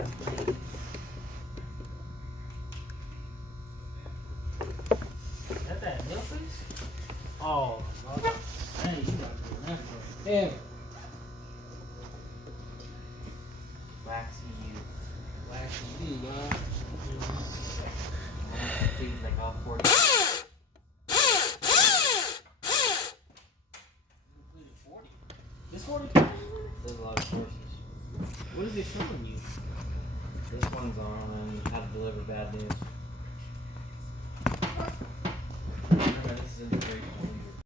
Is that milk place? Oh, no. Hey, you got to do that. Yeah. Waxy you. Waxy you, man. Things like all 40. Included 40. This 40 There's a lot of courses. What is it showing you? This one's on how to deliver bad news. Remember, this is integration.